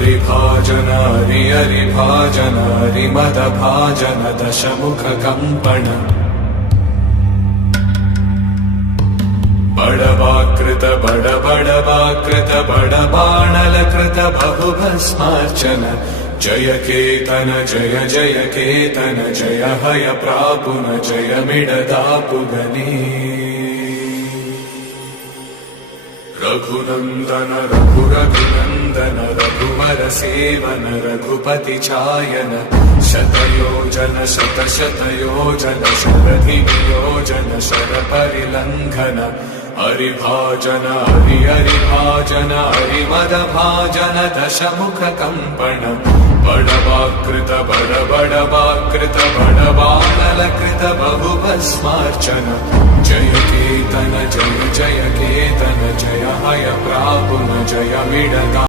हरिभाजन हरि हरिभाजन हरिमदभाजन दशमुख कंपन बड़वाकृत बड़वाकृत बड़बाणलकृत बहुभस्मार्चन जय केतन जय जय केतन जय हय प्रापुन जय मिडदापुगनी रघुनंदन रघुनंदन रघुवर सेवन रघुपति चायन शतयोजन शतशतयोजन शरधियोजन शरपरिलंघन हरिभाजन हरि हरिभाजन हरिमदभाजन दशमुख कंपन बड़वाकृत बड़वाकृत बड़बाणलकृत बहुभस्मार्चन जय केतन जय जय केतन जय हय प्रापुन जय मिडदा